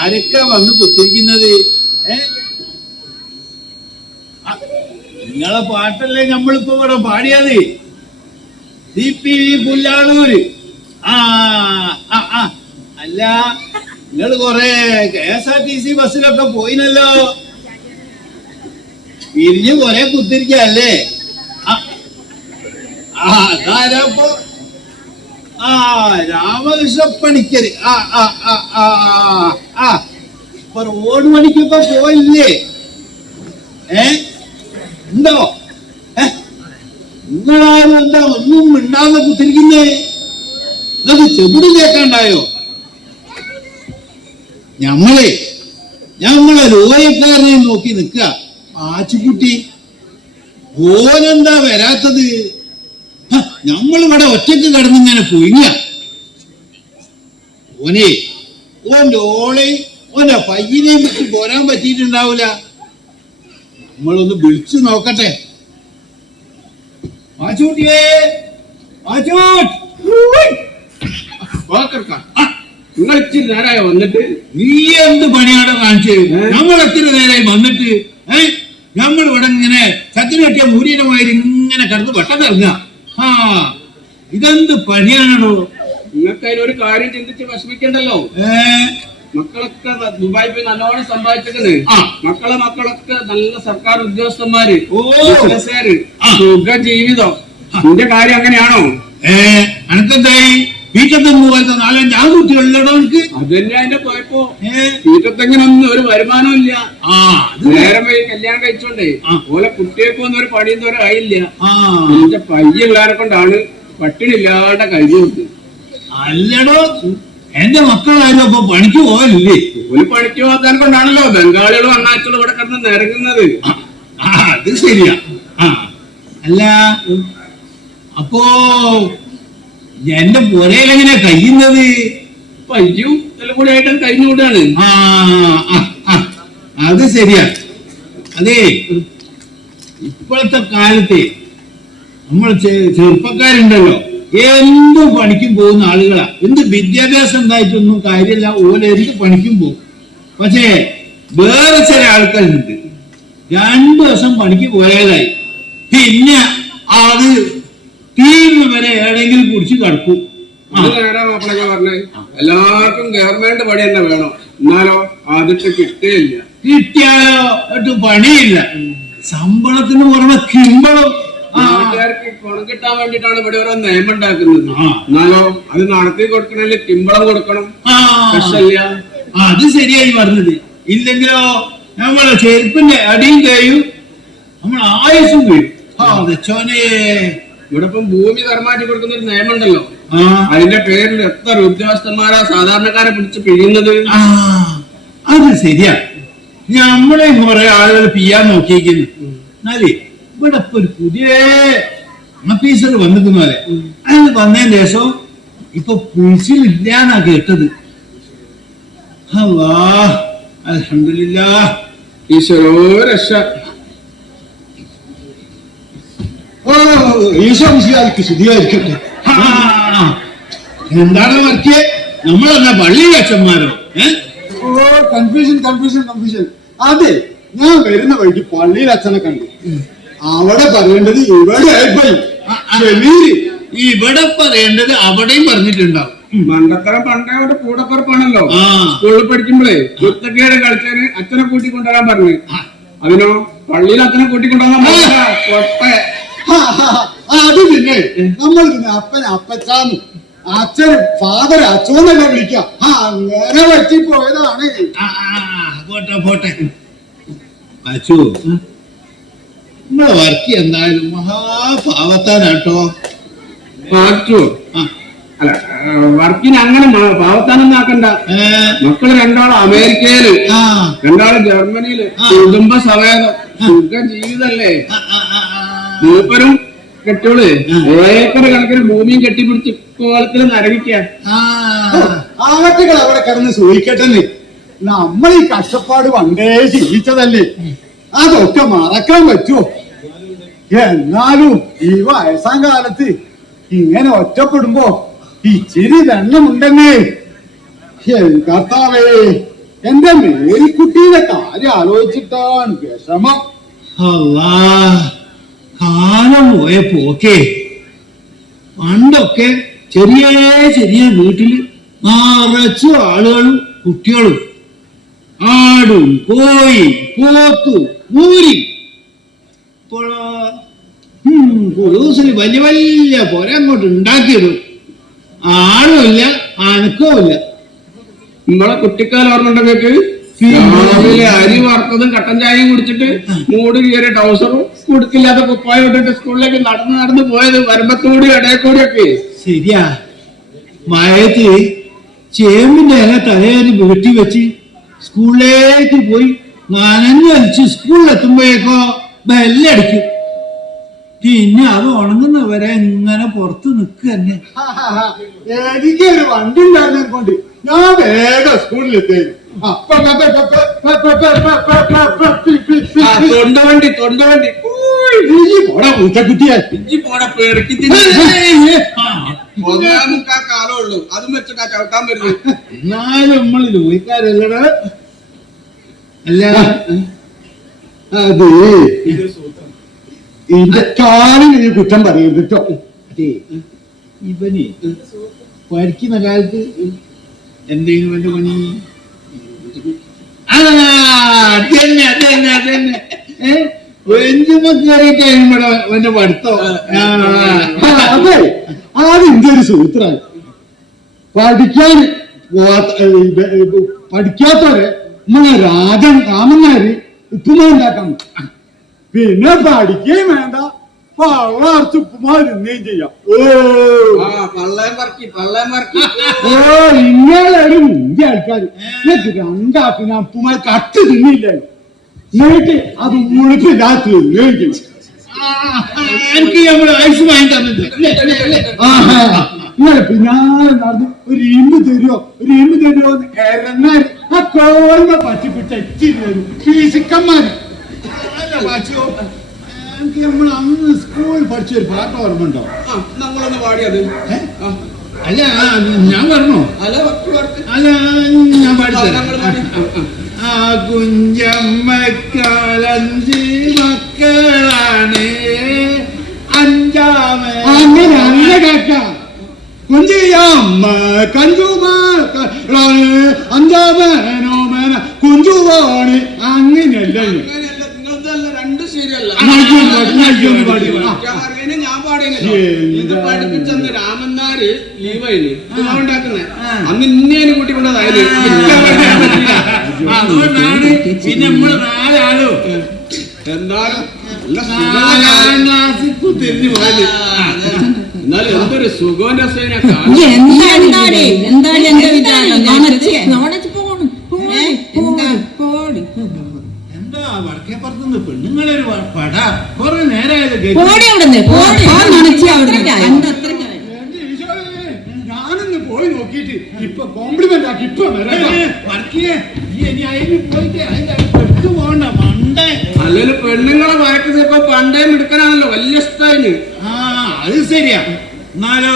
ആരൊക്കെ വന്ന് കുത്തിരിക്കുന്നത്? നിങ്ങളെ പാട്ടല്ലേ നമ്മളിപ്പോ ഇവിടെ പാടിയത്? CP പുല്ലാളൂര്. അല്ല, നിങ്ങൾ കൊറേ KSRTC ബസ്സിലൊക്കെ പോയിനല്ലോ. പിരിഞ്ഞ് കൊറേ കുത്തിരിക്കല്ലേ? അതാരപ്പോ? രാമകൃഷ്ണ പണിക്കര്. ഇപ്പൊ റോഡ് പണിക്കൊക്കെ പോയില്ലേ? എന്തോ നിങ്ങളാരും എന്താ ഒന്നും മിണ്ടാതെ കുത്തിരിക്കുന്നേ? നിങ്ങൾക്ക് ചെവിട് കേൾക്കാണ്ടായോ? ഞമ്മളെ ലോയക്കാരനെ നോക്കി നിക്ക. ആച്ചുകുട്ടി ഓനെന്താ വരാത്തത്? നമ്മളിവിടെ ഒറ്റക്ക് കിടന്നിങ്ങനെ പൊയിഞ്ഞ ഓന്റെ ഓളെയും ഓന്റെ പയ്യനെയും വിട്ട് പോരാൻ പറ്റിയിട്ടുണ്ടാവൂല. നമ്മളൊന്ന് വിളിച്ചു നോക്കട്ടെ. ആച്ചൂട്ടിയേ, നിങ്ങൾ ഇച്ചിരി നേരമായി വന്നിട്ട്? നീ എന്ത് പണിയാണ് കാണിച്ചത്? നമ്മൾ എത്ര നേരമായി വന്നിട്ട്? നമ്മൾ ഇവിടെ ഇങ്ങനെ ചത്തിരി കെട്ടിയ മൂരീനമാതിരി ഇങ്ങനെ കിടന്ന് പെട്ടെന്നിറങ്ങുക. ഇതെന്ത് പണിയാണോ? നിങ്ങൾക്ക് അതിലൊരു കാര്യം ചിന്തിച്ച് വിഷമിക്കണ്ടല്ലോ. മക്കളൊക്കെ ദുബായി പോയി നല്ലോണം സമ്പാദിച്ചത്. മക്കളൊക്കെ നല്ല സർക്കാർ ഉദ്യോഗസ്ഥന്മാര്, സുഖ ജീവിതം. നിന്റെ കാര്യം അങ്ങനെയാണോ? അനക്കെന്തായി? വീട്ടത്തെങ്ങ് പോലത്തെ 4-5 ആൺകുട്ടികളുണ്ടോ എനിക്ക്? അത് തന്നെ അതിന്റെ കുഴപ്പോ. വീട്ടത്തെങ്ങനൊന്നും ഒരു വരുമാനം ഇല്ല. നേരം വഴി കല്യാണം കഴിച്ചോണ്ടേ ഓലെ കുട്ടികൾക്കൊന്നും ഒരു പണിയൊന്നും ഒരു ആയില്ല. എന്റെ പയ്യല്ലാരെ കൊണ്ടാണ് പട്ടിണില്ലാതെ കഴിഞ്ഞു. അല്ലടോ, എന്റെ മക്കളാരും അപ്പൊ പണിക്ക് പോകലില്ലേ? ഒരു പണിക്ക് പോകാൻ കൊണ്ടാണല്ലോ ബംഗാളികൾ വണ്ണാച്ചുകൾ ഇവിടെ കിടന്ന് നിരങ്ങുന്നത്. അത് ശരിയാ. അല്ല, അപ്പോ എന്റെ പുരയിലെങ്ങനെ കഴിയുന്നത്? പയ്യും എല്ലാം കൂടി ആയിട്ട് കഴിഞ്ഞുകൂടാണ്. അത് ശരിയാ. അതെ, ഇപ്പോഴത്തെ കാലത്ത് നമ്മൾ ചെറുപ്പക്കാരുണ്ടല്ലോ, എന്തും പണിക്കും പോകുന്ന ആളുകളാ. എന്ത് വിദ്യാഭ്യാസം ഉണ്ടായിട്ടൊന്നും കാര്യമില്ല, ഓല എന്ത് പണിക്കും പോകും. പക്ഷേ വേറെ ചില ആൾക്കാരുണ്ട്, 2 ദിവസം പണിക്ക് പോയാലായി പിന്നെ അത് തീർന്നു വരെ എവിടെയെങ്കിലും കുടിച്ച് കിടക്കും. മാപ്പിളൊക്കെ പറഞ്ഞേ എല്ലാവർക്കും ഗവൺമെന്റ് പണി തന്നെ വേണം, എന്നാലോ ആദ്യത്തെ കിട്ടുകയില്ല. കിട്ടിയാലോ ഒട്ടും പണിയില്ല. ശമ്പളത്തിന് പുറമെ കിമ്പളം. നാട്ടുകാർക്ക് പണം കിട്ടാൻ വേണ്ടിട്ടാണ് ഇവിടെ ഓരോ നിയമം ഉണ്ടാക്കുന്നത്. എന്നാലോ അത് നടത്തി കൊടുക്കണേല് കിമ്പളം കൊടുക്കണം. അത് ശരിയായി പറഞ്ഞത്. ഇല്ലെങ്കിലോ നമ്മളെ ചെരുപ്പിന്റെ അടിയും കഴിയും, നമ്മൾ ആയുസും കഴിയും. ഇവിടെ ഇപ്പം ഭൂമി തരമാറ്റി കൊടുക്കുന്ന ഒരു നിയമം ഉണ്ടല്ലോ, അതിന്റെ പേരിൽ എത്ര ഉദ്യോഗസ്ഥന്മാരാ സാധാരണക്കാരെ പിടിച്ച് പിഴിയുന്നത്. അത് ശരിയാ. നമ്മളെ കുറെ ആളുകൾ പിയ്യാൻ നോക്കിയിരിക്കുന്നു. എന്നാലേ ഇവിടെ ഇപ്പൊ ഒരു പുതിയ ഓഫീസർ വന്നിരിക്കുന്നവരെ അത് വന്നതിന് ശേഷം ഇപ്പൊ പുളിച്ചിലില്ലാന്നാ കേട്ടത്. അൽഹംദുലില്ലാഹ്, ഈശ്വരോ രക്ഷ. ശുദ്ധിയായിരിക്കട്ടെ. എന്താണ് വർക്കിയെ? നമ്മളെന്നാ പള്ളി അച്ഛന്മാരോ? കൺഫ്യൂഷൻ. അതെ, ഞാൻ വരുന്ന വഴിക്ക് പള്ളിയിൽ അച്ഛനെ കണ്ടു. അവിടെ പറയേണ്ടത് ഇവിടെ ആയിപ്പോയി. ഇവിടെ പറയേണ്ടത് അവിടെയും പറഞ്ഞിട്ടുണ്ടാവും. മണ്ടത്തരം പണ്ടേ അവിടെ കൂടപ്പുറപ്പാണല്ലോ. സ്കൂളിൽ പഠിക്കുമ്പോഴേ കുത്തക്കേട് കളിച്ചാന് അച്ഛനെ കൂട്ടിക്കൊണ്ടുവരാൻ പറഞ്ഞു. അതിനോ പള്ളിയിൽ അച്ഛനെ കൂട്ടിക്കൊണ്ടുവരാൻ അത് പിന്നെ നമ്മൾ പിന്നെ അപ്പച്ചാന്ന് അച്ഛൻ ഫാദർ അച്ഛനല്ല വിളിക്കാം. അങ്ങനെ പറ്റിപ്പോയതാണ്. പോട്ടെ അച്ചു, നമ്മളെ വർക്ക് എന്തായാലും മഹാപാവത്താനാട്ടോ. അല്ല, വർക്കിന് അങ്ങനെ പാവത്താനൊന്നും ആക്കണ്ട. മക്കള് 2 അമേരിക്കയില്, 2 ജർമ്മനിയില്, കുടുംബ സമേതം സുഖ ജീവിതല്ലേ. മൂപ്പരും കെട്ടിയോള് ഏക്കർ കണക്കിന് ഭൂമിയും കെട്ടിപ്പിടിച്ച് കോലത്തിൽ നരകിക്ക. ആറ്റുകൾ അവിടെ കിടന്ന് സൂഹിക്കട്ടെ. നമ്മൾ ഈ കഷ്ടപ്പാട് പണ്ടേ ജീവിച്ചതല്ലേ, അതൊക്കെ മറക്കാൻ പറ്റുമോ? എന്നാലും ഈ വയസ്സാം കാലത്ത് ഇങ്ങനെ ഒറ്റപ്പെടുമ്പോ ഇച്ചിരി വെള്ളമുണ്ടെന്നേ കർത്താവേ, എന്റെ മേരിക്കുട്ടിയുടെ കാര്യം ആലോചിച്ചിട്ടാണ് വിഷമം. അല്ലാ, കാലം പോയ പോക്കേ. പണ്ടൊക്കെ ചെറിയ ചെറിയ വീട്ടില് നിറച്ചു ആളുകളും കുട്ടികളും, ആടും കോഴി പോത്തു മൂരി. ഇപ്പോഴോ കുളൂസിന് വലിയ വലിയ പുര അങ്ങോട്ട് ഉണ്ടാക്കിയിടും. ആളുമില്ല അനക്കവുമില്ല. നമ്മളെ കുട്ടിക്കാലം ഓർമ്മയുണ്ടെങ്കിൽ രാവിലെ അരി വറുത്തതും കട്ടൻ ചായയും കുടിച്ചിട്ട് മൂട് കയറിയ ട്രൗസറും കുടുക്കില്ലാത്ത കുപ്പായം ഇട്ടിട്ട് സ്കൂളിലേക്ക് നടന്ന് പോയത് വരമ്പത്തൂടി ഇടയക്കൂടിയൊക്കെ. ശരിയാ, മഴയത്ത് ചേമ്പിന്റെ ഇല തലയേറി വീട്ടി വെച്ച് സ്കൂളിലേക്ക് പോയി നനഞ്ഞൊലിച്ച് സ്കൂളിലെത്തുമ്പോഴേക്കോ ബെല്ലടിക്കും. പിന്നെ അത് ഉണങ്ങുന്നവരെ ഇങ്ങനെ പുറത്ത് നിൽക്കുക തന്നെ. എനിക്ക് ഒരു വണ്ടി ഉണ്ടായിരുന്നെ കൊണ്ട് ഞാൻ വേഗം സ്കൂളിലെത്തി. തൊണ്ടവണ്ടി പൂച്ചക്കുട്ടിയെ ഇഞ്ചി പോട പെറുക്കി കാലേ ഉള്ളൂ, അതും വെച്ചിട്ടാ ചവിട്ടാൻ വരുന്നത്. എന്നാലും നമ്മൾ ജോലിക്കാരല്ലടാ. അല്ല അത് ഇതിന്റെ കാലിന് നീ കുറ്റം പറയരുത് കേട്ടോ. അതെ, ഇവന് പഠിക്കുന്ന കാലത്ത് എന്തെങ്കിലും എന്റെ പണി എന്റെ പഠിത്തോ. അതെ, അതിന്റെ ഒരു സൂത്രാണ്. പഠിക്കാത്തവരെ നമ്മളെ രാമനാര് ഉപ്പുമാവ് ഉണ്ടാക്കാൻ, പിന്നെ പഠിക്കുകയും വേണ്ട, പള്ളർച്ച് ഉപ്പുമാവ് തിന്നുകയും ചെയ്യാം. ഇങ്ങനെ മുന്തിയ ആൾക്കാർ രണ്ടാക്കിന് ഉപ്പുമാവ് കട്ട് തിന്നില്ല, എന്നിട്ട് അത് മുഴുപ്പില്ലാത്ത തിന്നുകയും ചെയ്യും. എനിക്ക് നമ്മള് ഐസ് വാങ്ങി തന്നിട്ട് ഇങ്ങനെ പിന്നാലെ നടന്ന് ഒരു ഇരുമ്പ് തരുമോ ഇറങ്ങാൻ ആ കോഴിനെ പറ്റിപ്പിട്ട് എത്തിയിരുന്നു ഫീസിക്കന്മാര്. എനിക്ക് നമ്മൾ അന്ന് സ്കൂളിൽ പഠിച്ച ഒരു പാട്ട് ഓർമ്മ ഉണ്ടോ? നമ്മളൊന്ന് പാടിയത്. അല്ല, ഞാൻ പറഞ്ഞോ? അല്ല, ഞാൻ പാടിത്തരാം. ആ കുഞ്ചമ്മക്കാലഞ്ച് മക്കളാണ്, അഞ്ചാമേ അങ്ങനെ അല്ല കാക്ക, കുഞ്ചിയമ്മ കഞ്ചുമാണ്, അഞ്ചാമേനോമേന കുഞ്ചുവാണ്. അങ്ങനെയല്ല രണ്ട് ശരിയല്ല. ഞാൻ പാടിയല്ലോ, ഇത് പഠിപ്പിച്ചെന്ന് രാമന്നാര് ലീവായില്ലേ ഉണ്ടാക്കുന്നത്, അന്ന് ഇന്നേനെ കൂട്ടിക്കൊണ്ടതായാലും പിന്നെ നമ്മള് നാലാളും എന്നാലും തിരിഞ്ഞു പോയത്. എന്നാലും എന്തൊരു സുഖം രസേന. എന്താ വടക്കേപ്പുറത്തുനിന്ന് പെണ്ണുങ്ങളൊരു പട കുറെ നേരമായത്. ഞാനൊന്ന് പോയി നോക്കിയിട്ട് ഇപ്പൊ കോംപ്ലിമെന്റ് ആക്കി ഇപ്പൊ പോണ്ട മണ്ടേ. അല്ലെങ്കിൽ പെണ്ണുങ്ങളെ വഴക്കുന്നത് ഇപ്പൊ പണ്ടേ എടുക്കാനാണല്ലോ വലിയ ഇഷ്ടമായിന്. അത് ശരിയാ. എന്നാലോ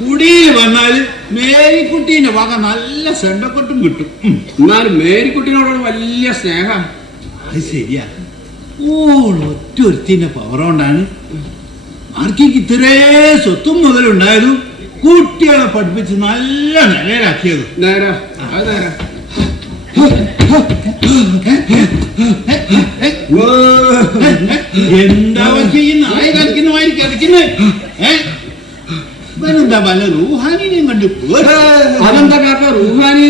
കുടിയിൽ വന്നാല് മേരിക്കുട്ടീന്റെ വക നല്ല സെണ്ടക്കൊട്ടും കിട്ടും. എന്നാലും മേരിക്കുട്ടീനോട് വലിയ സ്നേഹം. അത് ശരിയാ. ഒറ്റൊരുത്തിന്റെ പവർ കൊണ്ടാണ് ആർക്കിക്ക് ഇത്രേ സ്വത്തും മുതലുണ്ടായതും കുട്ടികളെ പഠിപ്പിച്ച് നല്ല നിലയിലാക്കിയത്. നേരാ, അത് നേരാ. എന്താ ഈ നായ കളിക്കുന്ന മാതിരി കളിക്കുന്നത്? ഇവനെന്താ പല റൂഹാനിനെയും കണ്ട് അതെന്താ കാക്ക റൂഹാനി?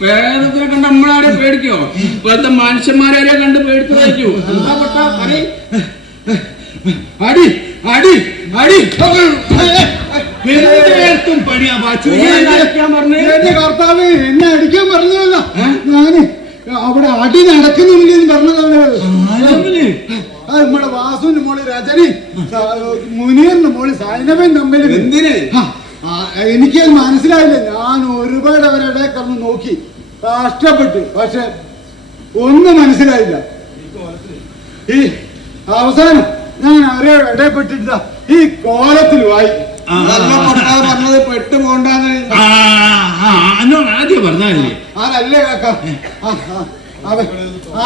പേരത്തിനെ കണ്ട് നമ്മളാരെ പേടിക്കോ? ഇപ്പോഴത്തെ മനുഷ്യന്മാരെ കണ്ട് പേടിച്ചു കഴിക്കൂ. എന്താ പൊട്ടാ പറയും? അടി അടി അടി പണിയാ കർത്താവ് എന്നെ അടിക്കാൻ പറഞ്ഞതല്ല. ഞാന് അവിടെ അടി നടക്കുന്നില്ലെന്ന് പറഞ്ഞതാണ്. നമ്മുടെ വാസുവിന്റെ മോള് രജനി, മുനീറിന്റെ മോള് സൈനവൻ തമ്മിൽ എന്തിന്? എനിക്കത് മനസ്സിലായില്ല. ഞാൻ ഒരുപാട് അവരുടെ കടന്ന് നോക്കി കഷ്ടപ്പെട്ടു, പക്ഷെ ഒന്നും മനസ്സിലായില്ല. ഈ അവസാനം ഞാൻ അവരെ ഇടപെട്ടിട്ട് ഈ കോലത്തിൽ വായി പറഞ്ഞത് പെട്ടു പോണ്ടാന്ന്. എന്നോട് ആദ്യം പറഞ്ഞാലേ അതല്ലേ കാക്ക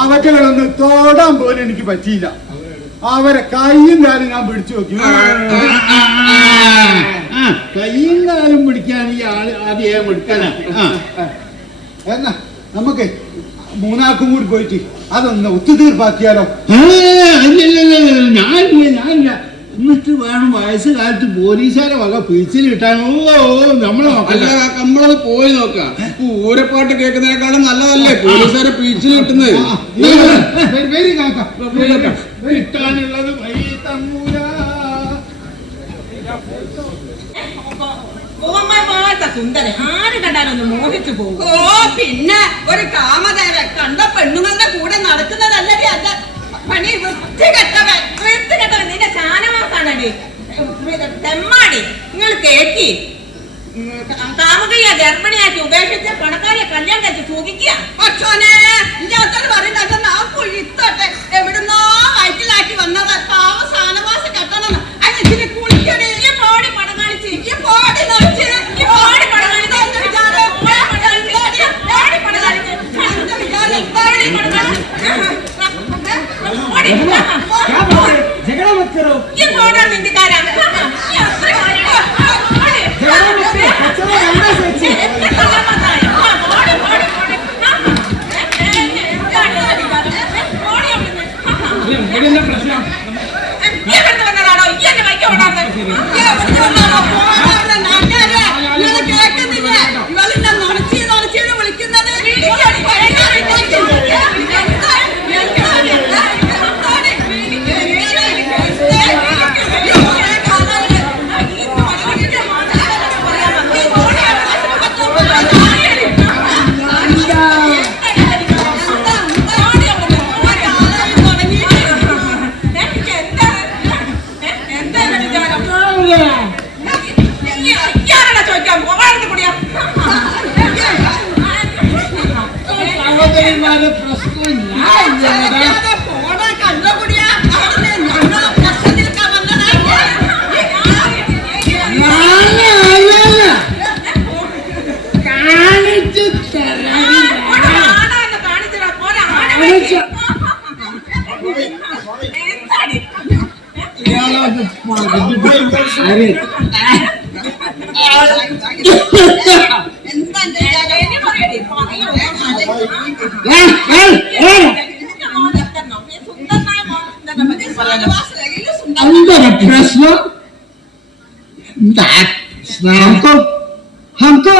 അവറ്റകളൊന്നും തോടാൻ പോലും എനിക്ക് പറ്റിയില്ല. അവരെ കയ്യും കാലും ഞാൻ പിടിച്ചു നോക്കി. കയ്യും കാലും പിടിക്കാൻ ഈ ആള് ആദ്യം എടുക്കാനാ. എന്നാ നമുക്ക് മൂന്നാൾക്കും കൂടി പോയിട്ട് അതൊന്ന് ഒത്തുതീർപ്പാക്കിയാലോ? ഞാനില്ല. എന്നിട്ട് വേണം വയസ്സുകാലത്ത് പോലീസുകാരെ വക പിടിച്ചിൽ കിട്ടാനോ നമ്മളത് പോയി നോക്കാം. ഊരപ്പാട്ട് കേൾക്കുന്നതിനേക്കാളും നല്ലതല്ലേ പോലീസുകാരെ പിടിച്ചിൽ കിട്ടുന്നത്. കിട്ടാനുള്ളത് വഴി തങ്ങൂല. സുന്ദരൻ ആര് കണ്ടാലൊന്ന് മോഹിച്ചു പോകും. ഓ പിന്നെ ഒരു കാമദേവ കണ്ട പെണ്ണുങ്ങളുടെ കൂടെ നടക്കുന്നതല്ലേ അല്ല പണി. വൃത്തികെട്ടവൻ നിന്റെ ശാനവാസാണടി തെമ്മാടി. നിങ്ങൾ കേക്കി കാമുകയെ ഗർഭിണിയാക്കി ഉപേക്ഷിച്ച് പണക്കാരെ കല്യാണം കഴിച്ച് സൂചിക്കുക. പക്ഷോനെ പറയുന്നത് ആ കുഴിത്തോട്ടെ എവിടുന്നോ വയറ്റിലാക്കി വന്നത് പാവ ശാനവാസ കെട്ടണം. അതിന് കുളിക്കണേ ഈ പോടി പടം കാണിച്ച് ഈ പോടി നോക്കി ഈ പോടി പടം കാണിച്ച് प्रश्न हमको हमको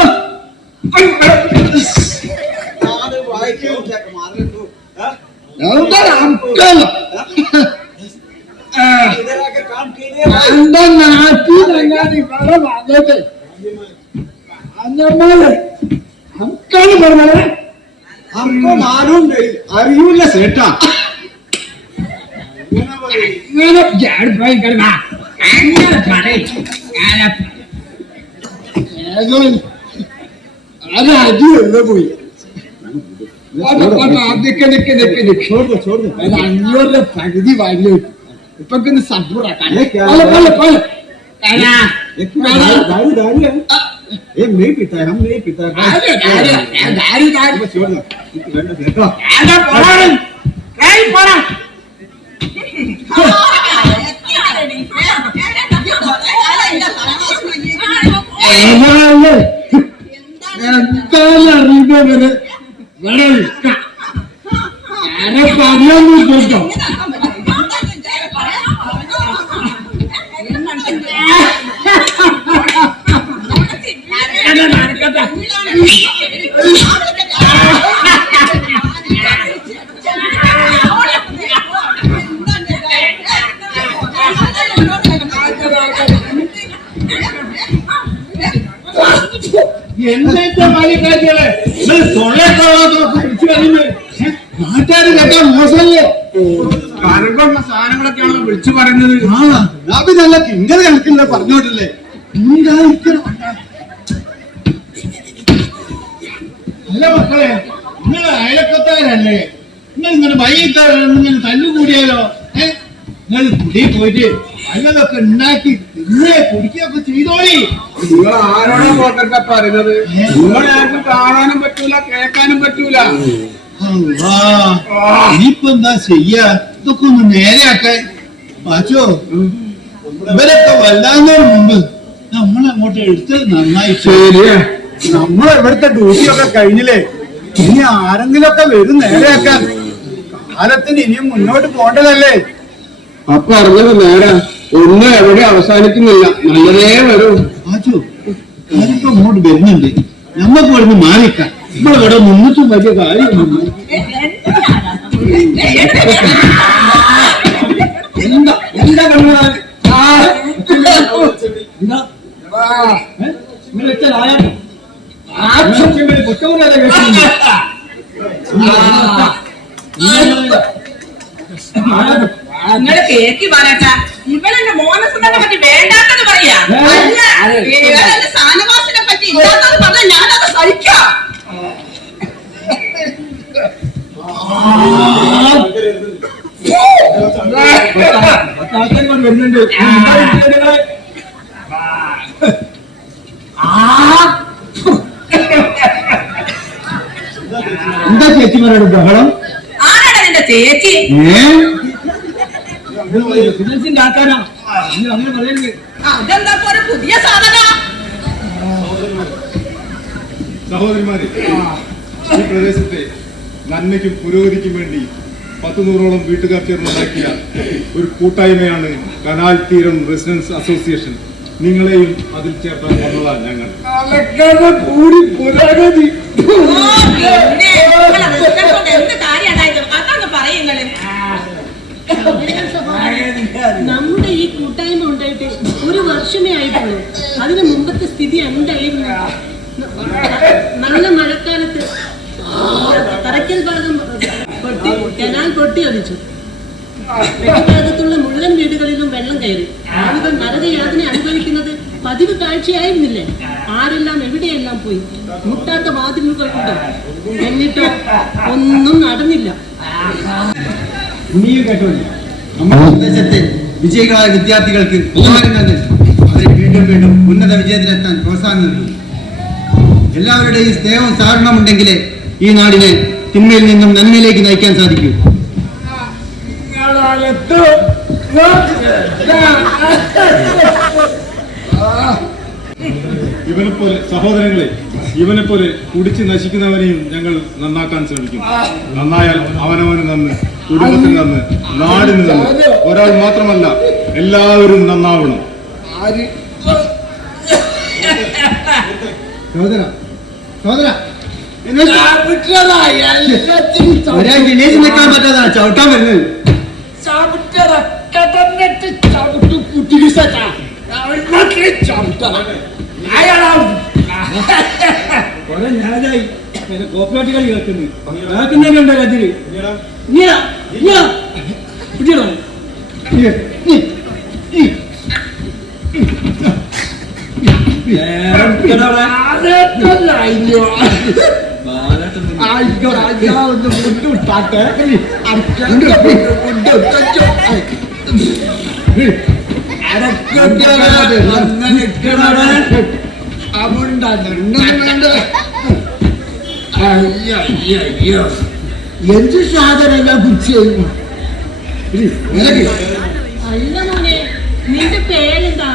मालूम नहीं അറിയൂല സേട്ടാ. പോയി 500 പകുതി വാങ്ങി ഇപ്പൊ സബ്ബുറാക്കാൻ नहीं पीता है, हम नहीं पीता है। നാട്ടുകാർ കേട്ടാ മോശമല്ലേ? കരകൊള്ള സാധനങ്ങളൊക്കെയാണോ വിളിച്ചു പറയുന്നത്? നല്ല കിങ്കർ കണക്കില്ല പറഞ്ഞോട്ടല്ലേ. അല്ല മക്കളെ, നിങ്ങൾ അയലക്കത്താരല്ലേ? നിങ്ങൾ ഇങ്ങനെ വൈകിട്ട് ഇങ്ങനെ തല്ലുകൂടിയാലോ? നിങ്ങൾ കുടി പോയിട്ട് നല്ലതൊക്കെ ഉണ്ടാക്കി തിന്നേ കുടിക്കുകയൊക്കെ ചെയ്തോളി. നിങ്ങൾ ആരോടാ പോക്കട്ടെ പറയുന്നത്? നിങ്ങളെ ആർക്കും കാണാനും പറ്റൂല, കേൾക്കാനും പറ്റൂല. ഇനിയിപ്പോ എന്താ ചെയ്യാ? ഇതൊക്കെ ഒന്ന് നേരെയാക്കാൻ പാച്ചോ. ഇവരൊക്കെ വല്ലാന്നതിന് മുമ്പ് നമ്മളങ്ങോട്ട് എടുത്തത് നന്നായി. ശരിയാ, ഇവിടുത്തെ ഡ്യൂട്ടിയൊക്കെ കഴിഞ്ഞില്ലേ? ഇനി ആരെങ്കിലും ഒക്കെ വരും നേരെയാക്കാൻ. കാലത്തിന് ഇനിയും മുന്നോട്ട് പോകേണ്ടതല്ലേ? അപ്പൊ അറിഞ്ഞത് നേരെ ഒന്നും എവിടെ അവസാനിക്കുന്നില്ല, നല്ലതേ വരൂ. പാച്ചോ ആരൊക്കെ അങ്ങോട്ട് വരുന്നുണ്ട്, നമ്മക്ക് ഇവിടുന്ന് മാറിക്കാം. നമ്മളിവിടെ നിന്നിട്ടും വലിയ കാര്യമൊന്നും എന്താ എന്താ കണ്ണുകളാ? നിങ്ങള് കേക്കി പറയട്ടാ, ഇവളെന്റെ മോനസുന്ദരനെ പറ്റി വേണ്ടാത്തത് പറയാ. സാനവാസിനെ പറ്റി ഇല്ലാത്തത് പറഞ്ഞാൽ ഞാനത് സഹിക്കാം. വരുന്നുണ്ട്. എന്താ ചേച്ചിമാരുടെ ബഹളം? ആരാണ് നിന്റെ ചേച്ചി? ആൾക്കാരാ അങ്ങനെ പറയുന്നത്. അതെന്താ ഒരു പുതിയ സാധന? സഹോദരിമാരെ, ഈ പ്രദേശത്തെ നന്മയ്ക്കും പുരോഗതിക്കും വേണ്ടി 100-100ഓളം വീട്ടുകാർ ചേർന്നുണ്ടാക്കിയ ഒരു കൂട്ടായ്മയാണ് കനാൽ തീരം റെസിഡൻസ് അസോസിയേഷൻ. നിങ്ങളെയും അതിൽ ചേർത്താൻ വന്നതാണ് ഞങ്ങൾ. കൂടി പുരോഗതി എന്ത് കാര്യമാണ് അതാണ് പറയുന്നത്? നമ്മുടെ ഈ കൂട്ടായ്മ ഉണ്ടായിട്ട് 1 വർഷമേ ആയിട്ടുള്ളൂ. അതിന് മുമ്പത്തെ സ്ഥിതി എന്തായിരുന്നു? നല്ല മഴക്കാലത്ത് തറയ്ക്കൽ ഭാഗം കനാൽ പൊട്ടിയൊലിച്ചു. ഭാഗത്തുള്ള മുഴുവൻ വീടുകളിലും വെള്ളം കയറി. ആളുകൾ നരകയാതന അനുഭവിക്കുന്നത് പതിവ് കാഴ്ചയായിരുന്നില്ലേ? ആരെല്ലാം എവിടെയെല്ലാം പോയി. മുട്ടാത്ത വാതിലുകളുണ്ടോ? എന്നിട്ടോ ഒന്നും നടന്നില്ല. നീയും കേട്ടോളി. നമ്മുടെ പ്രദേശത്തെ വിജയികളായ വിദ്യാർത്ഥികൾക്ക് ഉപകാരങ്ങൾ അവരെ വീണ്ടും വീണ്ടും ഉന്നത വിജയത്തിലെത്താൻ പ്രോത്സാഹനം നൽകും. എല്ലാവരുടെയും സ്നേഹവും സഹകരണമുണ്ടെങ്കിലേ ഈ നാടിനെ തിന്മയിൽ നിന്നും നന്മയിലേക്ക് നയിക്കാൻ സാധിക്കൂ. ഇവനെപ്പോലെ സഹോദരങ്ങളെ, ഇവനെപ്പോലെ കുടിച്ച് നശിക്കുന്നവനെയും ഞങ്ങൾ നന്നാക്കാൻ ശ്രമിക്കും. നന്നായാൽ അവനവന് നന്ന്, കുടുംബത്തിന് നന്ന്, നാടിന് നന്ന്. ഒരാൾ മാത്രമല്ല, എല്ലാവരും നന്നാവണം. സഹോദര സഹോദര ഒരാൾ ഗണേശ് നിൽക്കാൻ പറ്റാതാണ് ചവിട്ടാൻ വരുന്നത്. കുറെ ഞാനായി കോപ്പറേറ്റ് കളി കേൾക്കുന്നുണ്ടോ അതില്? എന്ത് സാധനല്ല കുറിച്ച് അല്ല മോനെ, നിന്റെ പേരെന്താ?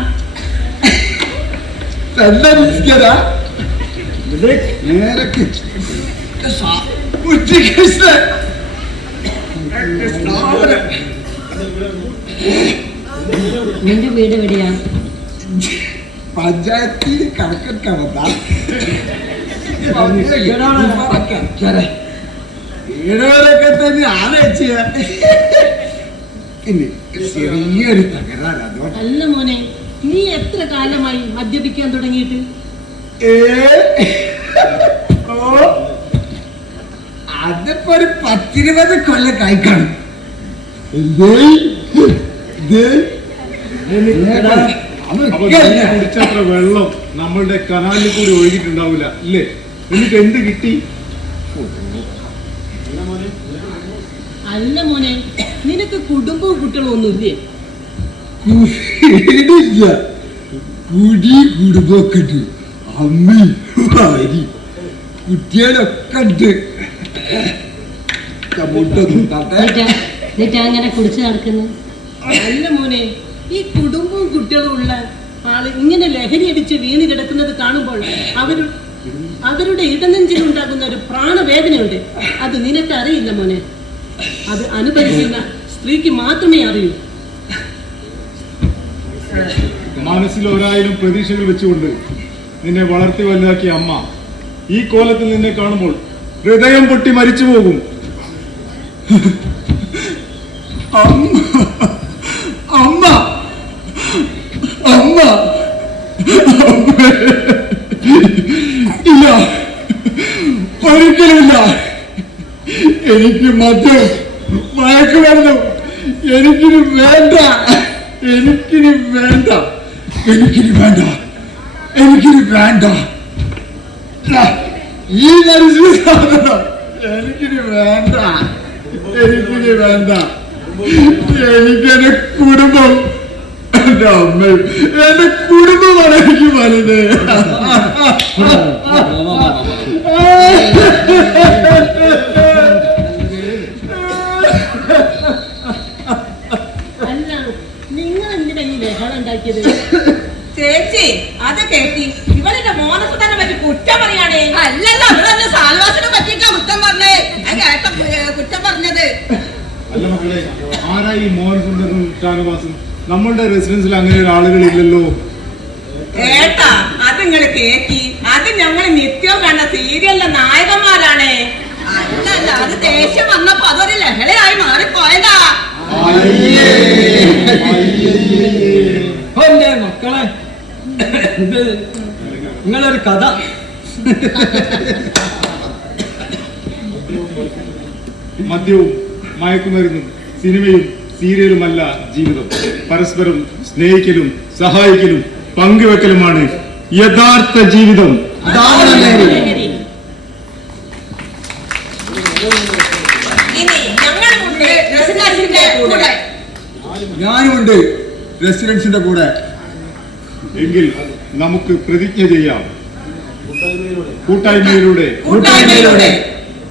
നിന്റെ വീട് എവിടെയാ? പഞ്ചായത്തിൽ കണക്കെടുക്കണ വീടുകളൊക്കെ തന്നെ ആലോചിച്ച ചെറിയൊരു തകരാറ്. അതുകൊണ്ട് അല്ല മോനെ, നീ എത്ര കാലമായി മദ്യപിക്കാൻ തുടങ്ങിയിട്ട്? അതിപ്പോ ഒരു 10-20 കൊല്ലം കഴിക്കണം. അപ്പൊ കുടിച്ചത്ര വെള്ളം നമ്മളുടെ കനാലിൽ കൂടി ഒഴുകിയിട്ടുണ്ടാവില്ല അല്ലേ? എന്നിട്ട് എന്ത് കിട്ടി? അല്ല മോനെ, നിനക്ക് കുടുംബവും കുട്ടികളും ഒന്നുമില്ലേ? വീടില്ല, കുടി കുടുംബമൊക്കെ അമ്മി ഭാര്യ കുട്ടികളൊക്കെ ഉണ്ട്. അങ്ങനെ കുടിച്ചു നടക്കുന്നു? അല്ല മോനെ, ഈ കുടുംബവും കുട്ടികളും ഉള്ള ആള് ഇങ്ങനെ ലഹരി അടിച്ച് വീണ് കിടക്കുന്നത് കാണുമ്പോൾ അവരുടെ ഇടനെഞ്ചിലുണ്ടാകുന്ന ഒരു പ്രാണവേദനയുണ്ട്. അത് നിനക്കറിയില്ല മോനെ. അത് അനുഭവിക്കുന്ന സ്ത്രീക്ക് മാത്രമേ അറിയൂ. മനസ്സിൽ 1000 പ്രതീക്ഷകൾ വെച്ചുകൊണ്ട് നിന്നെ വളർത്തി വലുതാക്കിയ അമ്മ ഈ കോലത്തിൽ നിന്നെ കാണുമ്പോൾ ഹൃദയം പൊട്ടി മരിച്ചു പോകും. അമ്മ അമ്മ ഇല്ല, ഒരിക്കലുമില്ല. എനിക്ക് മദ്യം മയക്കുമരുന്നും എനിക്കിനി വേണ്ട, എനിക്കിനി വേണ്ട, എനിക്കിനി വേണ്ട, എനിക്കിനി വേണ്ട. ഈ മനുഷ്യ സാധനം എനിക്കിനി വേണ്ട, എനിക്കിനി വേണ്ട. എനിക്കെന്റെ കുടുംബം, എന്റെ അമ്മയും എന്റെ കുടുംബമാണ് എനിക്ക് വലുത്. അല്ല, നിങ്ങൾ എന്തിനാ ഈ ലഹളം ഉണ്ടാക്കിയത്? ചേച്ചി അത് കേട്ടി ഇവളുടെ മോനസുതനെ പറ്റി കുറ്റം പറയാണേ. അല്ലല്ല, അവളെന്നെ സാൽവാസിനെ പറ്റിയിട്ടാ കുറ്റം പറഞ്ഞേ. കേട്ട കുറ്റം പറഞ്ഞത്. അല്ല മക്കളെ, ആരാ ഈ മോഹൻസുന്ദറും ഷാനവാസും? നമ്മളുടെ റെസിഡൻസിൽ അങ്ങനെ ഒരു ആളുകളില്ലല്ലോ. ഏട്ടാ അത് നിങ്ങള് കേക്കി, അത് ഞങ്ങള് നിത്യവും കണ്ട സീരിയലിലെ നായകന്മാരാണ്. അല്ലല്ല, അത് ദേഷ്യം വന്നപ്പോ അതൊരു ലഹളയായി മാറിപ്പോയതാ. മക്കളെ, നിങ്ങളൊരു കഥ. മദ്യവും മയക്കുമരുന്നും സിനിമയും സീരിയലുമല്ല ജീവിതം. പരസ്പരം സ്നേഹിക്കലും സഹായിക്കലും പങ്കുവെക്കലുമാണ് യഥാർത്ഥ ജീവിതം. ഞാനുമുണ്ട് റെസിഡൻസിന്റെ കൂടെ. എങ്കിൽ നമുക്ക് പ്രതിജ്ഞ ചെയ്യാം. കൂട്ടായ്മയിലൂടെ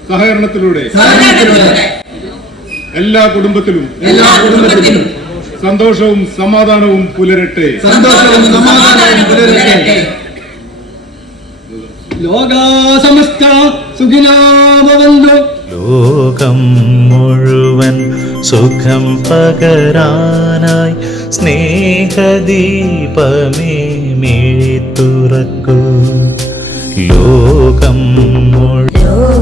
സഹകരണത്തിലൂടെ എല്ലാ കുടുംബത്തിലും സന്തോഷവും സമാധാനവും പുലരട്ടെ. ലോകാസമസ്ത സുഖിനോ ഭവന്തു. ലോകം മുഴുവൻ സുഖം പകരാനായി സ്നേഹദീപമേ മിഴി തുറക്കൂ. ലോകം മുഴുവൻ